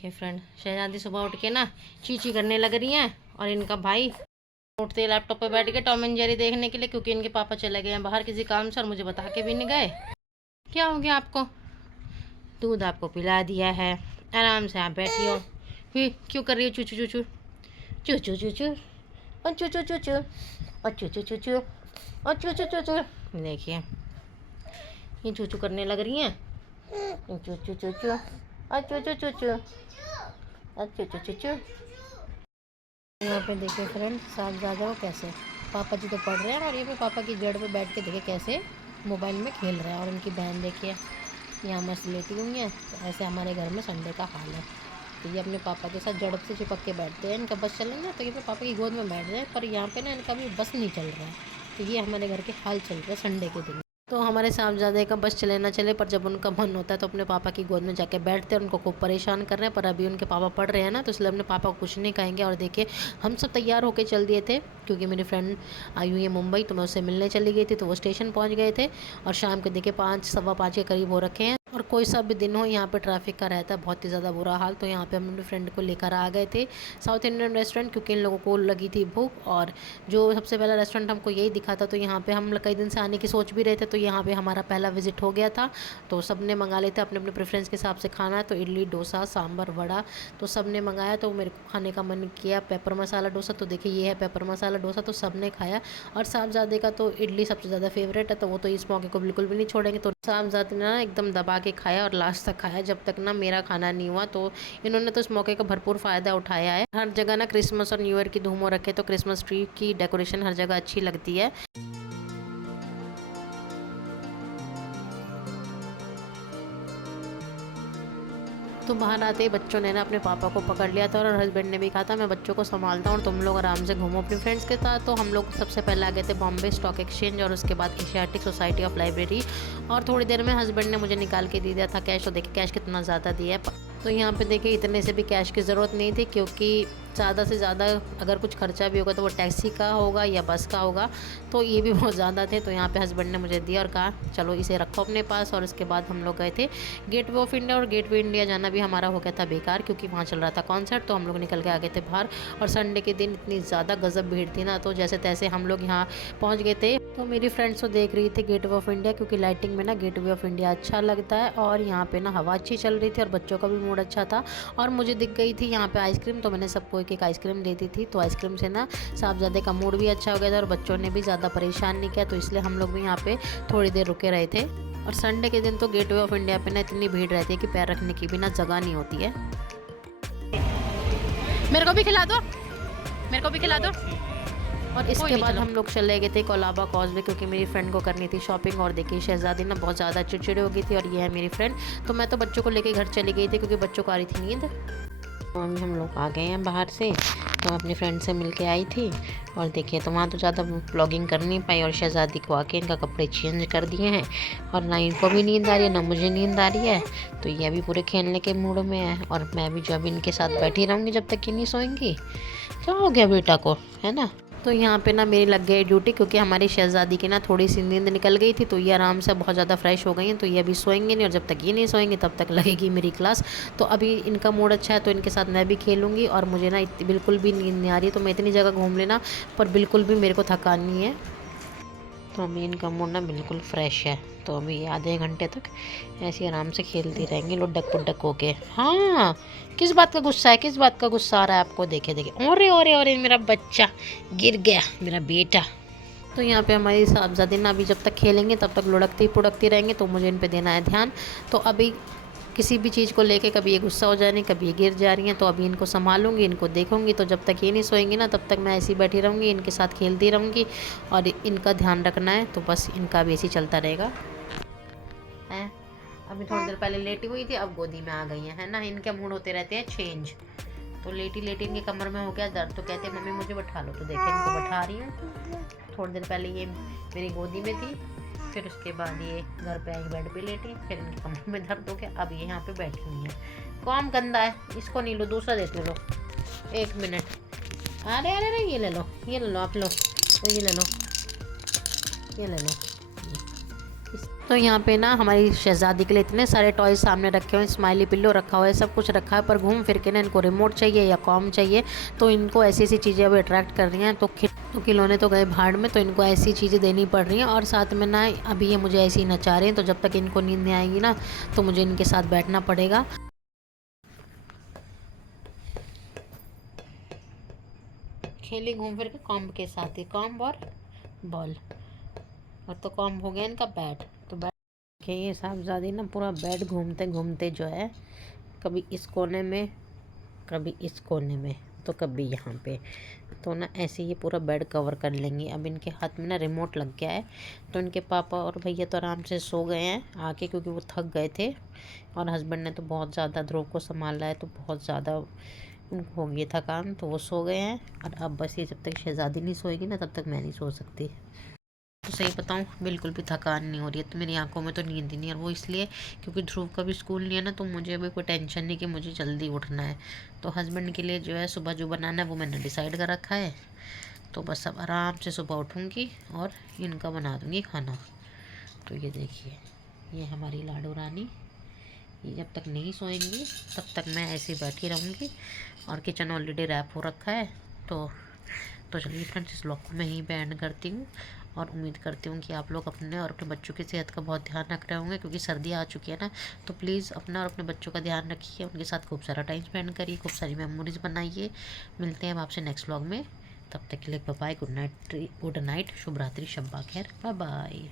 ये फ्रेंड शहजादी सुबह उठ के ना चींची करने लग रही हैं और इनका भाई उठते लैपटॉप पे बैठ के टॉम एंड जेरी देखने के लिए, क्योंकि इनके पापा चले गए हैं बाहर किसी काम से और मुझे बता के भी नहीं गए। क्या हो गया आपको? दूध आपको पिला दिया है, आराम से आप बैठी हो। क्यों कर रही हो चूचू चूचू चूचू चूचू और चूचू चूचू और चूचू चूचू और चूचू चूचू? देखिए ये चूचू करने लग रही हैं, चूचू चूचू और चूचू चूचू और चूचू चूचू। यहाँ पे देखिए फ्रेंड साहबजादा को कैसे पापा जी तो पढ़ रहे हैं और ये पे पापा की जड़ पे बैठ के देखिए कैसे मोबाइल में खेल रहे हैं। और उनकी बहन देखिए यहाँ मस्त लेटी हुई है। तो ऐसे हमारे घर में संडे का हाल है। तो ये अपने पापा के साथ जड़ से चिपक के बैठते हैं। इनका बस चले ना तो ये पापा की गोद में बैठ जाए, पर यहाँ पे ना इनका भी बस नहीं चल रहा है। तो ये हमारे घर के हाल चल रहे हैं संडे के दिन। तो हमारे साहबजादे का बस चले ना चले, पर जब उनका मन होता है तो अपने पापा की गोद में जाके बैठते हैं। उनको खूब परेशान कर रहे हैं, पर अभी उनके पापा पढ़ रहे हैं ना, तो इसलिए अपने पापा को कुछ नहीं कहेंगे। और देखिए हम सब तैयार होकर चल दिए थे, क्योंकि मेरी फ्रेंड आई हुई है मुंबई, तो मैं उससे मिलने चली गई थी। तो वो स्टेशन पहुँच गए थे और शाम के देखिए 5 सवा 5 के करीब हो रखे हैं। और कोई सा भी दिन हो यहाँ पे ट्रैफिक का रहता है बहुत ही ज़्यादा बुरा हाल। तो यहाँ पे हम अपने फ्रेंड को लेकर आ गए थे साउथ इंडियन रेस्टोरेंट, क्योंकि इन लोगों को लगी थी भूख। और जो सबसे पहला रेस्टोरेंट हमको यही दिखा था, तो यहाँ पे हम कई दिन से आने की सोच भी रहे थे। तो यहाँ पे हमारा पहला विजिट हो गया था। तो सब ने मंगा लेते अपने अपने प्रेफरेंस के हिसाब से खाना। तो इडली डोसा सांभर वड़ा तो सब ने मंगाया। तो मेरे को खाने का मन किया पेपर मसाला डोसा। तो देखिए ये है पेपर मसाला डोसा, तो सब ने खाया। और साहबजादे का तो इडली सबसे ज़्यादा फेवरेट है, तो वो तो इस मौके को बिल्कुल भी नहीं छोड़ेंगे। तो साहबजादे ने ना एकदम दबा के खाया और लास्ट तक खाया, जब तक ना मेरा खाना नहीं हुआ। तो इन्होंने तो इस मौके का भरपूर फ़ायदा उठाया है। हर जगह ना क्रिसमस और न्यू ईयर की धूम हो रखे, तो क्रिसमस ट्री की डेकोरेशन हर जगह अच्छी लगती है। तो बाहर आते ही बच्चों ने ना अपने पापा को पकड़ लिया था और हस्बैंड ने भी कहा था मैं बच्चों को संभालता हूँ और तुम लोग आराम से घूमो अपने फ्रेंड्स के साथ। तो हम लोग सबसे पहले आ गए थे बॉम्बे स्टॉक एक्सचेंज और उसके बाद एशियाटिक सोसाइटी ऑफ लाइब्रेरी। और थोड़ी देर में हस्बैंड ने मुझे निकाल के दे दिया था कैश। तो देखिए कैश कितना ज़्यादा दिया है। तो यहाँ पे देखिए इतने से भी कैश की ज़रूरत नहीं थी, क्योंकि ज़्यादा से ज़्यादा अगर कुछ खर्चा भी होगा तो वो टैक्सी का होगा या बस का होगा। तो ये भी बहुत ज़्यादा थे। तो यहाँ पे हस्बैंड ने मुझे दिया और कहा चलो इसे रखो अपने पास। और उसके बाद हम लोग गए थे गेटवे ऑफ इंडिया। और गेटवे इंडिया जाना भी हमारा हो गया था बेकार, क्योंकि वहाँ चल रहा था कॉन्सर्ट। तो हम लोग निकल के आ गए थे बाहर। और संडे के दिन इतनी ज़्यादा गजब भीड़ थी ना, तो जैसे तैसे हम लोग यहाँ पहुँच गए थे। तो मेरी फ्रेंड्स तो देख रही थी गेटवे ऑफ इंडिया, क्योंकि लाइटिंग में ना गेटवे ऑफ इंडिया अच्छा लगता है। और यहाँ पे ना हवा अच्छी चल रही थी और बच्चों का भी मूड अच्छा था। और मुझे दिख गई थी यहाँ पे आइसक्रीम, तो मैंने सबको एक एक आइसक्रीम दे दी थी। तो आइसक्रीम से ना साहबजादे का मूड भी अच्छा हो गया था और बच्चों ने भी ज़्यादा परेशान नहीं किया। तो इसलिए हम लोग भी यहाँ पे थोड़ी देर रुके रहे थे। और संडे के दिन तो गेटवे ऑफ इंडिया पे ना इतनी भीड़ रहती है कि पैर रखने की भी ना जगह नहीं होती है। मेरे को भी खिला दो, मेरे को भी खिला दो। और इसके बाद हम लोग चले गए थे कोलाबा कॉजवे, क्योंकि मेरी फ्रेंड को करनी थी शॉपिंग। और देखिए शहजादी ना बहुत ज़्यादा चिड़चिड़ी हो गई थी। और ये है मेरी फ्रेंड। तो मैं तो बच्चों को लेके घर चली गई थी, क्योंकि बच्चों को आ रही थी नींद। तो अभी हम लोग आ गए हैं बाहर से। तो अपनी फ्रेंड से मिल के आई थी। और देखिए तो वहाँ तो ज़्यादा ब्लॉगिंग कर नहीं पाई। और शहजादी को आके इनका कपड़े चेंज कर दिए हैं। और ना इनको भी नींद आ रही है ना मुझे नींद आ रही है। तो ये अभी पूरे खेलने के मूड में है। और मैं भी जो अभी इनके साथ बैठी रहूँगी जब तक कि नहीं सोएंगी। क्या हो गया बेटा को, है ना? तो यहाँ पे ना मेरी लग गई ड्यूटी, क्योंकि हमारी शहजादी की ना थोड़ी सी नींद निकल गई थी। तो ये आराम से बहुत ज़्यादा फ्रेश हो गई हैं। तो ये अभी सोएंगे नहीं, और जब तक ये नहीं सोएंगे तब तक लगेगी मेरी क्लास। तो अभी इनका मूड अच्छा है तो इनके साथ मैं भी खेलूँगी। और मुझे ना बिल्कुल भी नींद नहीं आ रही है। तो मैं इतनी जगह घूम लेना, पर बिल्कुल भी मेरे को थकान नहीं है। तो अभी इनका मूड ना बिल्कुल फ्रेश है। तो अभी आधे घंटे तक ऐसे आराम से खेलती रहेंगी लुडक पुडक होके। हाँ, किस बात का गुस्सा है, किस बात का गुस्सा आ रहा है आपको? देखे देखे ओरे ओरे ओरे मेरा बच्चा गिर गया, मेरा बेटा। तो यहाँ पे हमारी साहबजादी ना अभी जब तक खेलेंगे तब तक लुढ़कती पुढ़कती रहेंगे। तो मुझे इन पे देना है ध्यान। तो अभी किसी भी चीज़ को लेके कभी ये गुस्सा हो जा रही, कभी ये गिर जा रही हैं। तो अभी इनको संभालूंगी, इनको देखूंगी। तो जब तक ये नहीं सोएंगी ना तब तक मैं ऐसी बैठी रहूँगी, इनके साथ खेलती रहूँगी। और इनका ध्यान रखना है, तो बस इनका भी ऐसे चलता रहेगा। हैं, अभी थोड़ी देर पहले लेटी हुई थी, अब गोदी में आ गई है ना। इनके मूड होते रहते हैं चेंज। तो लेटी लेटी इनके कमर में हो गया दर्द, तो कहते हैं मम्मी मुझे बैठा लो। तो देखिए इनको बैठा रही हूँ। थोड़ी देर पहले ये मेरी गोदी में थी, फिर उसके बाद ये घर पे आई बेड पे लेटी, फिर इनके कमर में दर्द हो गया, अब ये यहाँ पे बैठी हुई है। काम गंदा है, इसको नहीं लो, दूसरा देती हूँ। लो 1 मिनट। अरे अरे अरे ये ले लो, ये ले लो, आप लो, ये ले लो, ये ले लो। तो यहाँ पे ना हमारी शहज़ादी के लिए इतने सारे टॉयज सामने रखे हुए हैं, स्माइली पिल्लो रखा हुआ है, सब कुछ रखा है, पर घूम फिर के ना इनको रिमोट चाहिए या कॉम चाहिए। तो इनको ऐसी ऐसी चीज़ें अब अट्रैक्ट कर रही हैं। तो खिलौने तो गए भाड़ में, तो इनको ऐसी चीज़ें देनी पड़ रही हैं। और साथ में ना अभी ये मुझे ऐसे ही नचा रहे हैं, तो जब तक इनको नींद नहीं आएगी ना तो मुझे इनके साथ बैठना पड़ेगा। खेली घूम फिर के कॉम्ब के साथ ही, कॉम्ब और बॉल। और तो कॉम्ब हो गया इनका बैट। तो बैट के ये साहबजादी ना पूरा बेड घूमते घूमते जो है, कभी इस कोने में, कभी इस कोने में, तो कभी यहाँ पे, तो ना ऐसे ये पूरा बेड कवर कर लेंगे। अब इनके हाथ में ना रिमोट लग गया है, तो इनके पापा और भैया तो आराम से सो गए हैं आके, क्योंकि वो थक गए थे। और हस्बैंड ने तो बहुत ज़्यादा ध्रुव को संभाला है, तो बहुत ज़्यादा उनको हो गई थकान, तो वो सो गए हैं। और अब बस ये जब तक शहज़ादी नहीं सोएगी ना तब तक मैं नहीं सो सकती। तो सही बताऊँ, बिल्कुल भी थकान नहीं हो रही है, तो मेरी आंखों में तो नींद ही नहीं है। और वो इसलिए क्योंकि ध्रुव का भी स्कूल नहीं है ना, तो मुझे अभी कोई टेंशन नहीं कि मुझे जल्दी उठना है। तो हस्बैंड के लिए जो है सुबह जो बनाना है वो मैंने डिसाइड कर रखा है। तो बस अब आराम से सुबह उठूँगी और इनका बना दूँगी खाना। तो ये देखिए, ये हमारी लाडो रानी, ये जब तक नहीं सोएंगी तब तक मैं ऐसे ही बैठी रहूँगी। और किचन ऑलरेडी रैप हो रखा है। तो चलिए फ्रेंड्स, इस व्लॉग को मैं यहीं पे एंड करती हूँ। और उम्मीद करती हूँ कि आप लोग अपने और अपने बच्चों की सेहत का बहुत ध्यान रख रहे होंगे, क्योंकि सर्दी आ चुकी है ना। तो प्लीज़ अपना और अपने बच्चों का ध्यान रखिए, उनके साथ खूब सारा टाइम स्पेंड करिए, खूब सारी मेमोरीज़ बनाइए। मिलते हैं हम आपसे नेक्स्ट व्लॉग में। तब तक के लिए बाय बाय, गुड नाइट, शुभ रात्रि, शब्बा खैर, बाय बाय।